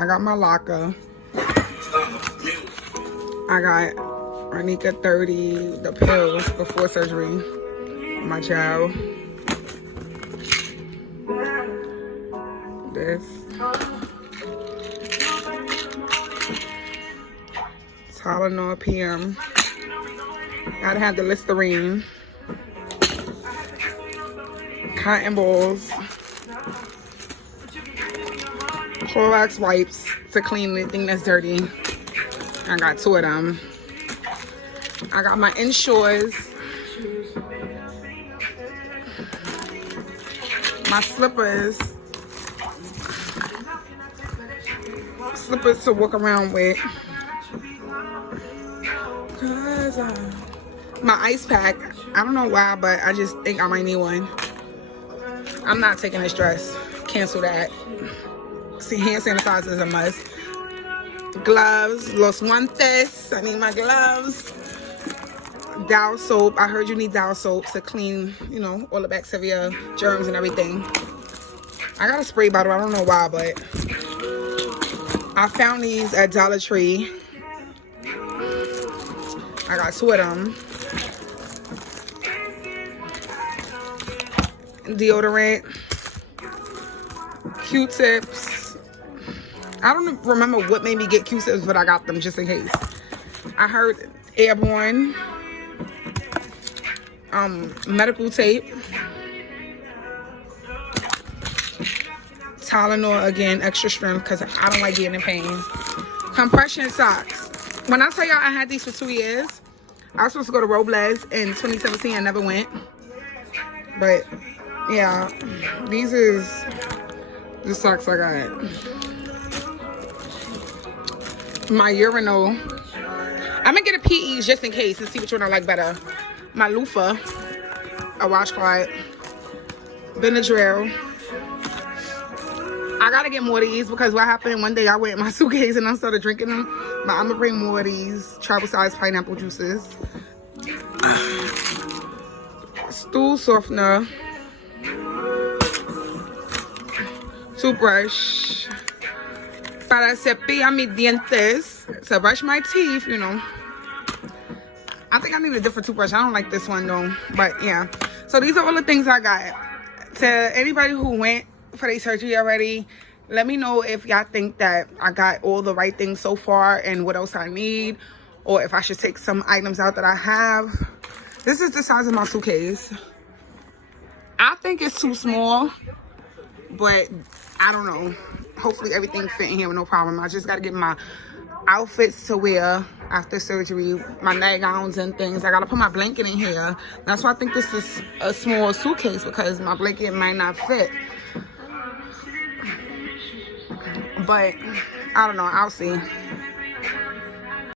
I got my locker. I got Arnica 30, the pills before surgery, my gel. This. Tylenol PM. Gotta have the Listerine. Cotton balls. Clorox wipes to clean anything that's dirty. I got 2 of them. I got my Ensures. My slippers. Slippers to walk around with. My ice pack. I don't know why, but I just think I might need one. I'm not taking this dress. Cancel that. See, hand sanitizer is a must. Gloves. Los guantes. I need my gloves. Dial soap. I heard you need Dial soap to clean, you know, all the bacteria, germs, and everything. I got a spray bottle. I don't know why, but I found these at Dollar Tree. I got 2 of them. Deodorant. Q-tips. I don't remember what made me get Q-tips, but I got them just in case. I heard Airborne. Medical tape. Tylenol again, extra strength, because I don't like getting in pain. Compression socks. When I tell y'all I had these for 2 years, I was supposed to go to Robles in 2017. I never went. But yeah, these is the socks I got. My urinal. I'm gonna get a PEs just in case and see which one I like better. My loofah, a washcloth, Benadryl. I gotta get more of these because what happened one day I went in my suitcase and I started drinking them. But I'm gonna bring more of these travel size pineapple juices. Stool softener. Toothbrush. Para cepillar mis dientes. To brush my teeth, you know. I think I need a different toothbrush. I don't like this one though. But yeah. So these are all the things I got. To anybody who went for their surgery already, let me know if y'all think that I got all the right things so far and what else I need, or if I should take some items out that I have. This is the size of my suitcase. I think it's too small, but I don't know. Hopefully everything fit in here with no problem. I just got to get my outfits to wear after surgery, my nightgowns and things. I got to put my blanket in here. That's why I think this is a small suitcase, because my blanket might not fit. But I don't know, I'll see.